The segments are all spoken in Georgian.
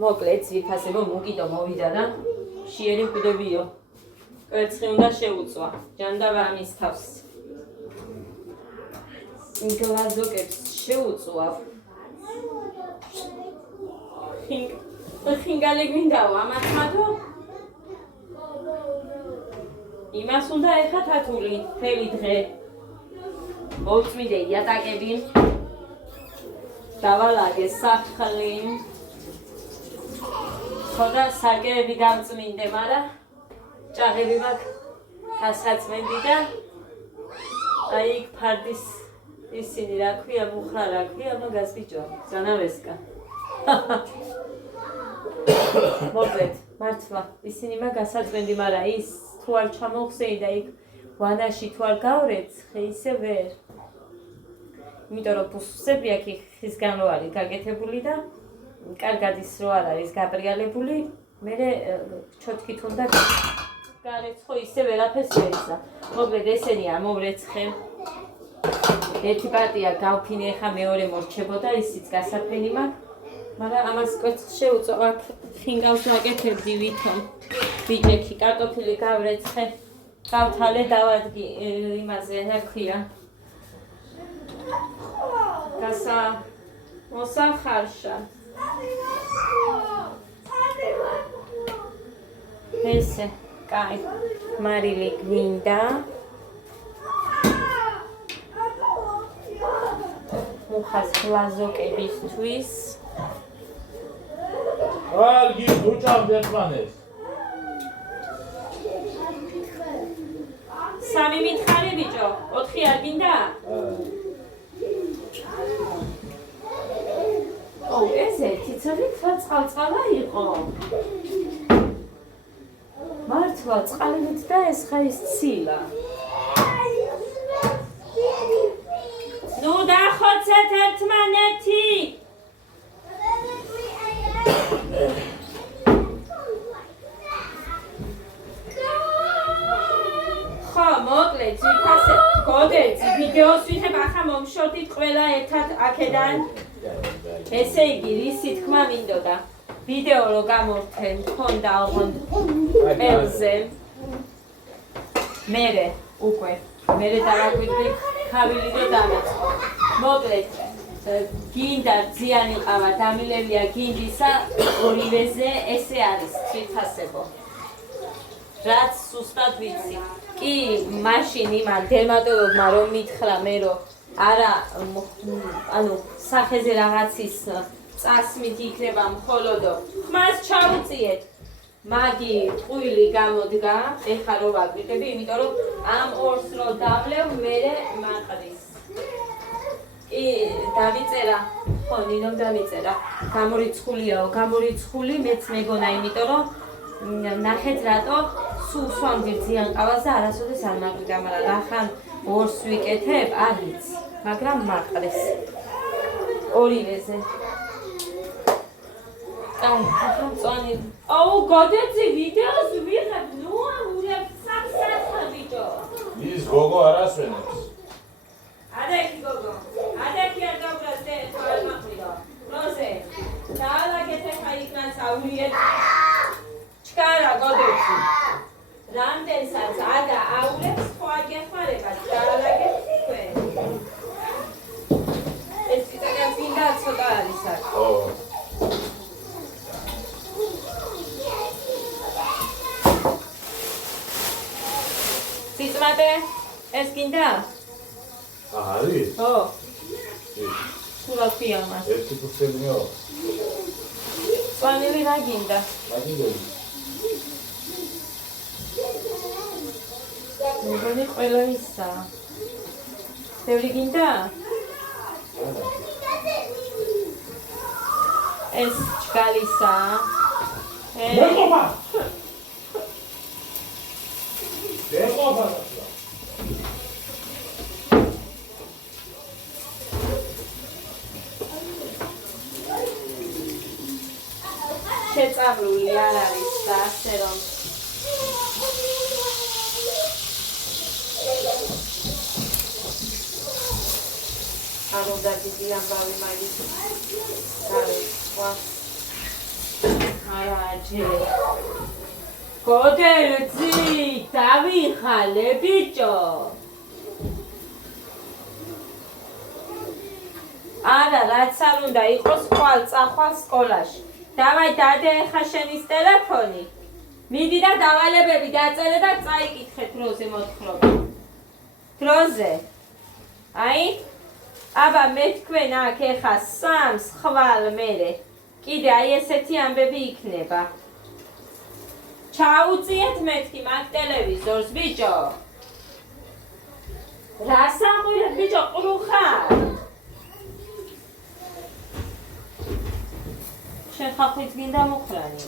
მოკლედ ძვირფასებო მუკიდო მოვიდა და შიერი მკვდებიო. კვერცხი უნდა შეუწვა. ჯანდაბა ამის თავს. გლაზოკებს შეუწვავ. ხინგალი გვინდაო ამათმადო? იმას უნდა ეხა თათული, მთელი დღე. მოვწმიდე იატაკები. დავალაგე საფხლი. ხოდა სარკეები გამწმინდე, მაგრამ ჭაღები მაქვს გასაწმენდი და აი იქ ფარდის ისინი რა ქვია, მუხრა რა ქვია, მაგას ბიჭო, ზანავესკა. მოკლედ, მართლა, ისინი მაგ გასაწმენდი, მაგრამ ის თუ არ ჩამოხსენი და იქ ვანაში თუ არ გავრეცხე, ისე ვერ. იმიტომ რომ ბუსები აქ ხისგან რო არის გაკეთებული და კარგად ის რო არ არის გაბრიალებული, მერე ჩოთკით უნდა გარეცხო ისე ვერაფერს შეეცა. მოკლედ ესენია მოვრეცხე. ერთი პარტია გავფინე, ხა მეორე მორჩებოდა, ისიც გასაფენი მაქვს. მაგრამ ამას კვერცხს შეუწვა, აქ ხინგავს ვაკეთებდი ვითომ. ბიჭექი კარტოფილი გავრეცხე. გავთალე დავადგი იმაზე, რა ქვია. მოსახარშა. ესე, კაი, მარილი გვინდა. მუხას გლაზოკებისთვის. ალგი უჭამ ერთმანეს. სამი მითხარი ბიჭო, 4 არ გინდა? ეს ერთი ცალი წყალ-წყალა იყო. მართლა წყალით და ეს ხა ის ცილა. ნუ დახოცეთ ერთმანეთი. ხო, მოკლედ, ძვირფასე, გოდეცი, ვიდეოს ვიღებ, ახლა მომშორდით ყველა ერთად აქედან. ესე იგი, რისი თქმა მინდოდა. ვიდეო რო გამორთენ, თქონდა ალბათ პელზე. მერე, უკვე, მერე დავაგვიდი ხავილი და დამეწყო. მოკლედ, გინდა ძიანი ყავა, დამილევია გინდისა, ორივეზე ესე არის, თვითფასებო. რაც სუსტად ვიცი. კი, მაშინ იმან დერმატოლოგმა რომ მითხრა მე რომ არა, ანუ სახეზე რაღაცის წასმით იქნება მხოლოდო. ხმას ჩაუწიეთ. მაგი ტყუილი გამოდგა, ეხლა რო ვაგვიტები, იმიტომ რომ ამ ორს რო დავლევ, მერე მაყრის. კი, დავიწერა. ხო, ნინომ დავიწერა. გამორიცხულიაო, გამორიცხული მეც მეგონა, იმიტომ რომ ნახეთ რატო სულ სვამდი ძიან ყავას და არასოდეს არ მაყრიდა, მაგრამ რახან ორს ვიკეთებ, არ ვიცი, მაგრამ მაყრეს. ორივეზე. აი, ახლა მწვანე. აუ, გოდეცი ვიდეოს ვიღებ, ნუ ამურებ სამსახა ბიჭო. ის გოგო არ ასვენებს. ადაკი გოგო. ადაკი არ გავრას და თორემ მაყრიდა. როზე. დაალაგეთ ახლა იქნას აურიეთ. ჩქარა გოდეცი. რამდენსაც ადა აურებს, ხო აგეხმარება, დაალაგეთ თქვენ. ეს ციტაკაც მინდა ცოტა არის აქ. ო. ციტმატე, ეს გინდა? არის? ხო. სულა ქვია მას. ერთი ფუქცებიო. წვანილი რა გინდა? მაგინდები. მეგონი ყველა ისა. ბევრი გინდა? ეს ჩგალისა. მეყოფა. მეყოფა. შეწამლული არ არის და ასე რომ არ უნდა დიდი ამბავი მაგის არის. ვა მარაჯე გოდერძი დავიხალე ბიჭო არა რაც არ უნდა იყოს ხვალ წახვალ სკოლაში დავაი დადე ეხა შენის ტელეფონი მიდი და დავალებები დაწერე და წაიკითხე დროზე მოთხრობა დროზე აი აბა მე თქვენ აქ ეხა სამს ხვალ მერე კიდე აი ესეთი ამბები იქნება ჩაუწიეთ მეთქი მაგ ტელევიზორს ბიჭო რა საყვირეთ ბიჭო ყრუხარ შენ ხალხიც გინდა მოხრანი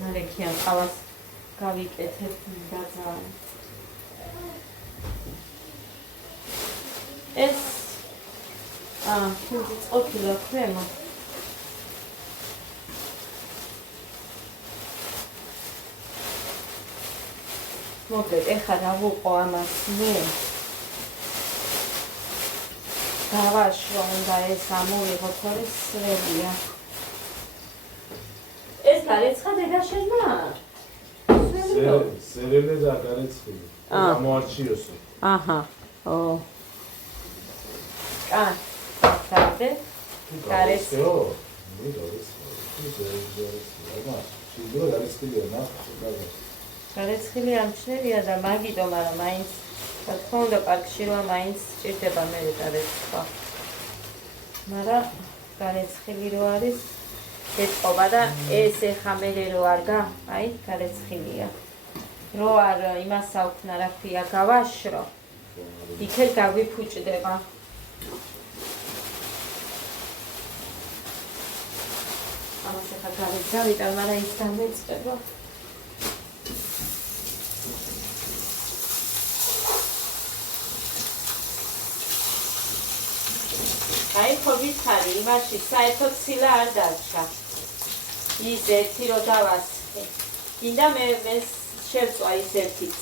ნალექიან ყავას გავიკეთებ დაძალ ეს თუნდაც ყოფილა ქვემო მოკლედ ეხლა დავუყო ამას მე დავაშვა უნდა ეს ამოვიღო თორე სრებია ეს გარეცხა დედა შენმა? სერელე და გარეცხილი გამოარჩიოსო აჰა ო კან დავდე გარეცხილო მე გარეცხილია გარეცხილი ამჩნევია და მაგიტო მაგრამ მაინც რა თქმა უნდა პარკში რა მაინც სჭირდება მე გარეცხვა მაგრამ გარეცხილი რო არის ეთყობა და ეს ეხა მე რო არ გა აი გარეცხილია რო არ იმას საუქნა რა ქვია გავაშრო იქეთ გაგვიფუჭდება ამას ეხა გავიძავიტან მაგრამ ის დამეწება აი ხო ვიცარი იმაში საერთოდ ცილა არ დარჩა ის ერთი რო დავასხე გინდა მე შევწვა ის ერთიც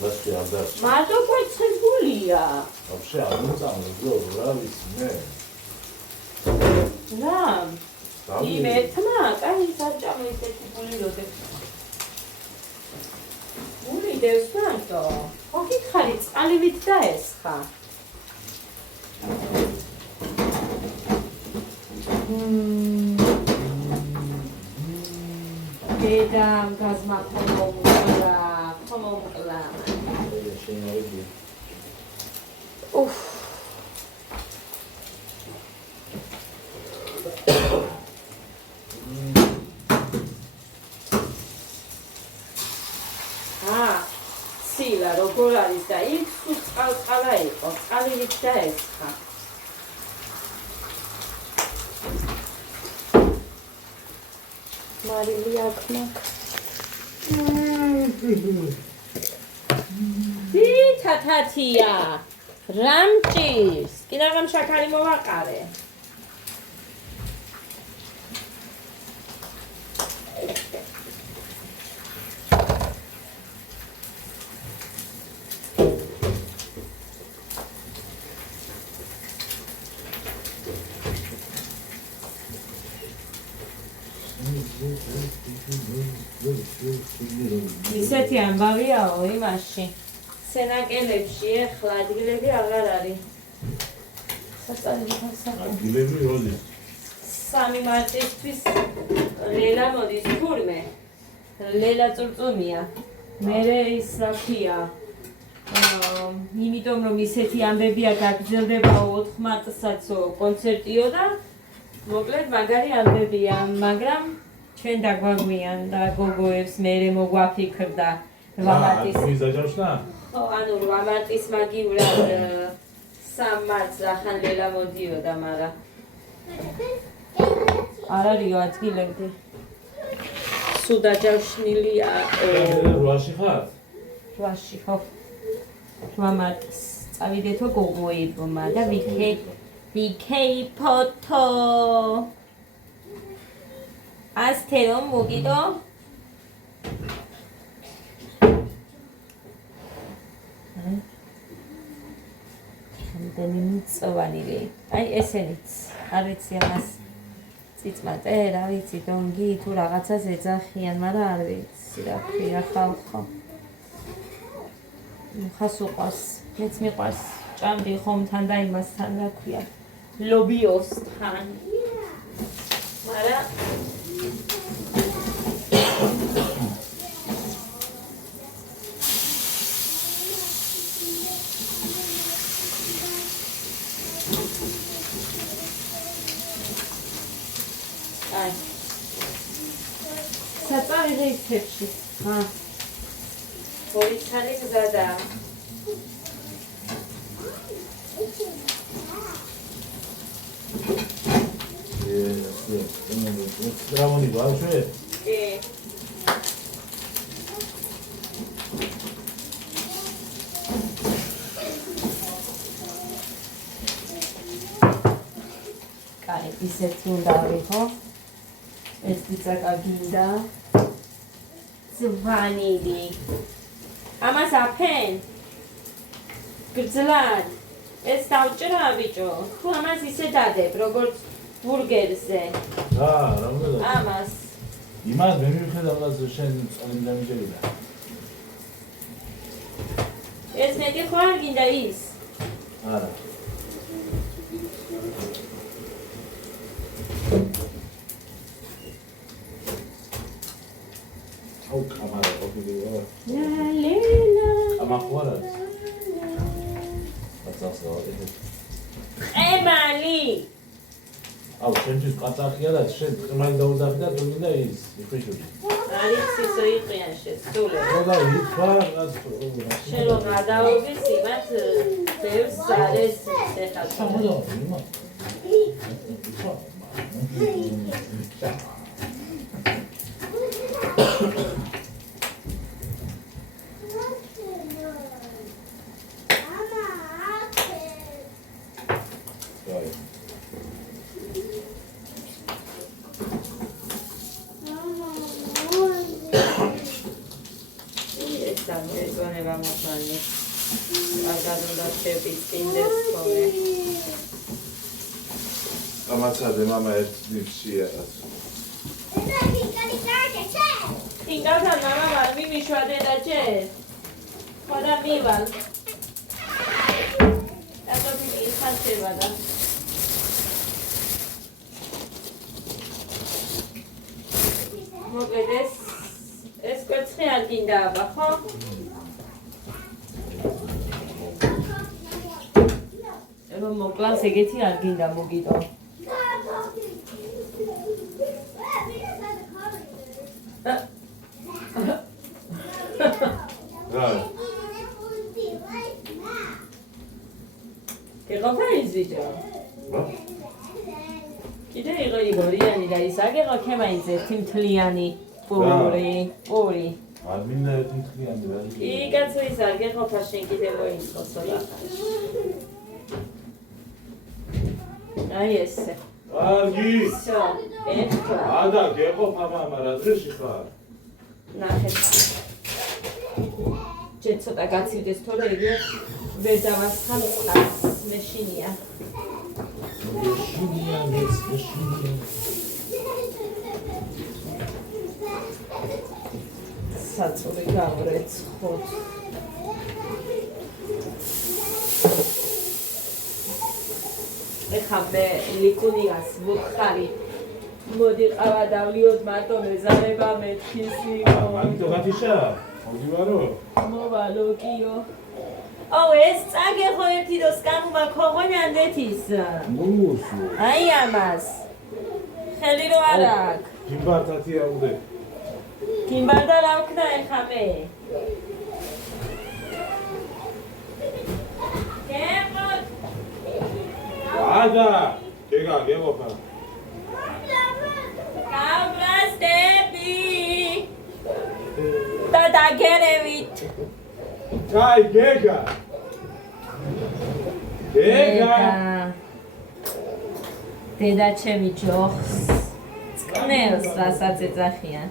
მაშინ არ დარჩა მარტო კვეცხებულია вообще არ მოწამო რა ვიცი მე რა იმ ერთმა კაი საჭამო ისეთი გული როდებს გული დევს მარტო ხო გითხარი წყალივით დაესხა დედამ გაზმა ხომომკლა უფ ცილა როგორ არის და იქ წყალ-წყალა იყო წყალივით დაესხა მარილი აქ მაგ თათათია რამჭის კიდე რამ შაქარი მოვაყარე ისეთი ამბავიაო იმაში სენაკელებში ეხლა ადგილები აღარ არის ადგილები როდი 3 მარტისთვის ლელა მოდის თურმე ლელა წურწუმია მერე ის რა ქვია იმიტომ რომ ისეთი ამბებია გაგრძელდებაო 4 მარტსაცო კონცერტიო და მოკლედ მაგარი ამბებია მაგრამ ჩვენ დაგვაგვიან და გოგოებს მერე მოგვაფიქრდა 8 მარტის მიზაჯავშნა ხო ანუ 8 მარტის მაგივრად 3 მარტს ახან ლელა მოდიოდა მაგრამ არ არისო ადგილები სულ დაჯავშნილია რვაში ხარ? რვაში ხო 8 მარტს წავიდეთო გოგოებმა და ვიქეი ფოტო ასთერო მოგიდო იმდენი მწვანილი. აი ესენიც არ ვიცი ამას წიწმატე, რა ვიცი, დონგი თუ რაღაცას ეძახიან, მაგრამ არ ვიცი რა ქვია ხალხო. ხას უყვარს, მეც მიყვარს ჭამდი ხომთან და იმასთან რა ქვია. ლობიოსთან. მაგრამ აი საწავიღე ისეთში ორი ცალი გზადა რავონი ბავშვი? კი კაი ისეთი უნდა ვიყო ეს პიცა გინდა ზვანილი ამას აფენ გრძლად ეს დავჭრა ბიჭო თუ ამას ისე დადებ როგორც ბურგერზე რა უნდა ამას იმას მე მივხედავ რა შენ წამი დამიჯერება ეს მეტი ხო არ გინდა ის არა აუ კამარა ყოფილია ლა ლელა ამახوارა აცახსა ეს ემალი აუ შენთვის კაცახია და შენ ყმალი დაუძახი და თუ მინდა ის იხვიშვი არის ისო იყიან შეცდული და ითქვა რაც შენ რომ გადავობის იმათ ბევრს არის ეხლა სამოდო იმა ამაცადე მამა ერთ ნიფშია ინგათა მამა მიმიშვა დედა ჯერ ხოდა მივალ ატო ბიბი ხანჩება და მოგედეს ეს კვერცხი არ გინდა აბა ხო რომ მოკლავს ეგეთი არ გინდა მოგიდო გეყოფა ის ვიდეო? კიდე იგორიანი და ის აგეყო ქემაინზე თიმთლიანი პური არ მინდა ერთი მთლიანი რა კი კაცო ის არ გეყოფა შენ კიდე მოიწყო ცოტა აი ესე კარგი всё ეხლა ადა გეყოფა მამა რა დღეში ხარ ნახეთ ჯერ ცოტა გაცივდეს თორე იგი ვერ დავასხამ ყავს მეშინია მეშინია საწური გავრეცხოთ ეხა მე ლიკუნიას ვუხარი მოდი ყავა დავლიოთ მარტო მეზარება მეთქისი ამიტომ გათიშა მოგივარო მოვალო კიო აუ ეს წაგეხო ერთი და სკამუმა ქოღონანდეთის მუსუ აი ამას ხელი რო არ აქვს გიმბარტათი აუდე გიმბარდა რა ვქნა ეხა მე გეყოთ ადა გეგა გეყოფა გავრასტები და დაგერევით კაი გეგა დედა ჩემი ჯოხს წკნელს რასაც ეძახიან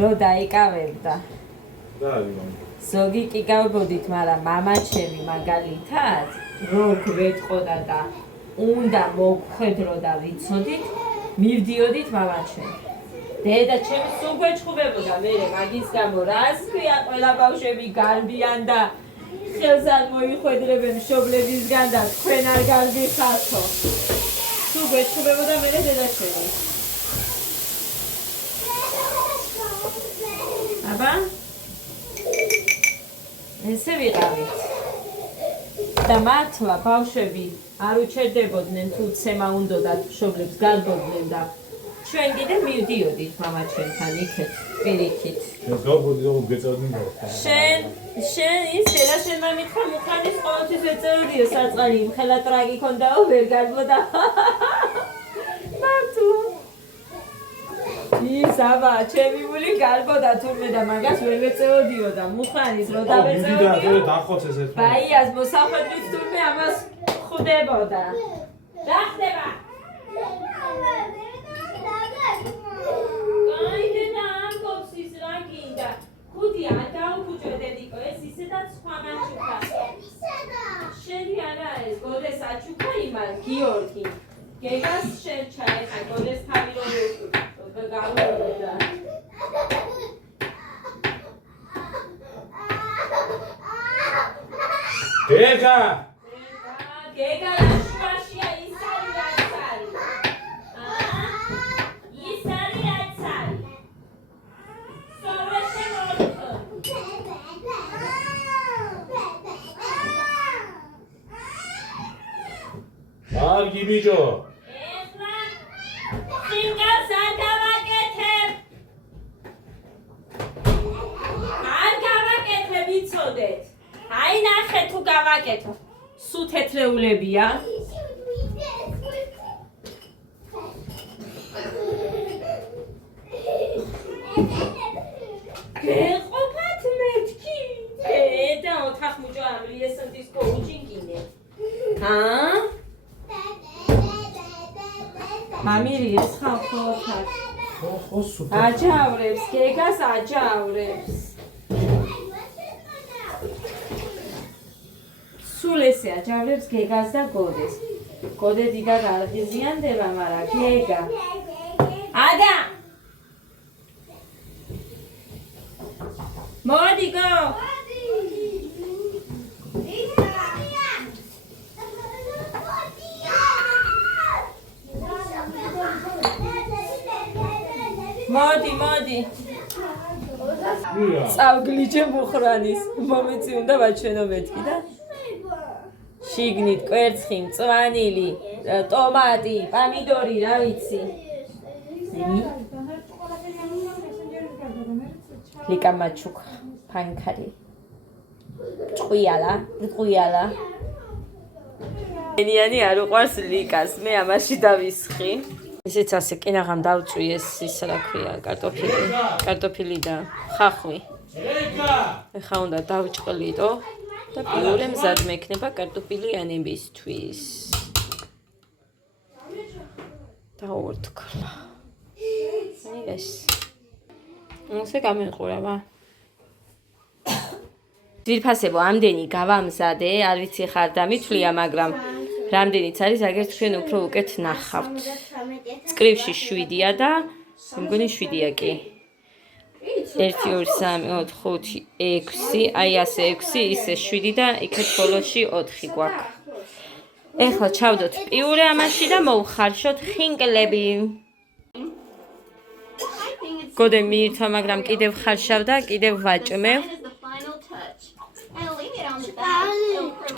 რო დაიკავებდა და იმან ზოგი კი გავბოდით მაგრამ მამა ჩემი მაგალითად რო გვეტყოდა და უნდა მოგხვედრო და ვიცოდით, მივდიოდით მამაჩემ. დედა ჩემი სულ გვეჩხუბებოდა მე მაგის გამო რას ქვია ყველა ბავშვები გარბიან და ხელს არ მოიხვედრებენ მშობლებისგან და თქვენ არ გარბიხართო. სულ გვეჩხუბებოდა მე დედა ჩემი. აბა ესე ვიყავით. და მართლა ბავშვები არ უჩერდებოდნენ თუ ცემა უნდოდათ მშობლებს გარბოდნენ და ჩვენ კიდე მივდიოდით მამაჩემთან იქეთ პირიქით. შენ ის დედა შენმა მითხრა მუხანის ყოველთვის ეწეოდიო საწყალი იმხელა ტრაგი ქონდაო ვერ გარბოდა. მართლა ის აბა ჩემი მული გარბოდა თურმე და მაგას ვერ ვეწეოდიო და მუხანის რო დავეწეოდიო ბაიას მოსახვედრით თურმე ამას ხვდებოდა. რა ხდება? გაიდედა ამბობს ის რა გინდა. ხუთი არ დაუქუჭედედიკო ეს ისედაც სხვა მაჩუკა. შენი არა ეს გოდეს აჩუკა იმას გიორგი. გეგას შენ ჩაეხა გოდეს თავი რომ გაუვიდა. გეგა გეგა ლაშუაშია ის არის რაც არის. ის არის რაც არის. სოვეშე მოხო. კარგი ბიჭო ეხლა სინგალს არ გავაკეთებ. არ გავაკეთებ იცოდეთ. აი ნახე თუ გავაკეთო. სულ თეთრეულებია. გეყოფათ მეთქი. დედა ოთახმუჭო ამლიესანტის კოუჩინგინე. მამირის ხალხოთარ. ხო სუპერ აჯავრებს, გეგას აჯავრებს. სულ ესე აჯავრებს გეგას და გოდეს. გოდე დიდად არ ღიზიანდება, მაგრამ გეგა. ადა! მოდი გო! მოდი. წავგლიჯე მუხრანის. მომეცი უნდა ვაჩვენო მეთქი და შიგნით კვერცხი, მწვანილი, ტომატი, პამიდორი, რა ვიცი. ლიკა მაჩუკა, ფანქარი. ჭყვიალა. ენიანი არ უყვარს ლიკას, მე ამაში დავისხი. ისიც ასე კინაღამ დავწვი ეს ის რა ქვია, კარტოფილი და ხახვი. ეხლა უნდა დავჭყლიდო. და პირველი მზად მექნება კარტოფილი ანებისთვის. დაურთქლა. ეს. მოსე გამიყურება. ძირფასებო, ამდენი გავამზადე, არ ვიცი ხარ დამითვლია, მაგრამ რამდენიც არის, აგერ თქვენ უფრო უკეთ ნახავთ. წკრივში 7-ია და მგონი 7-ია კი. 1 2 3 4 5 6 აი ასე 6 ისე 7 და იქეთ ბოლოში 4 გვაქვს. ეხლა ჩავდოთ პიურე ამაში და მოვხარშოთ ხინკლები. გოდე მიირთვა, მაგრამ კიდევ ხარშავ და კიდევ ვაჭმევ.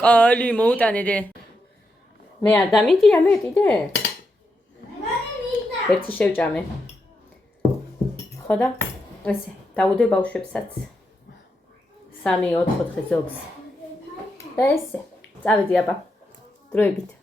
კალი მოუტანედე. მე არ დამიდია მე კიდე. ერთი შევჭამე. ხო და ესე დაუდე ბავშვებსაც 3-4 ზოგს და ესე წავედი აბა დროებით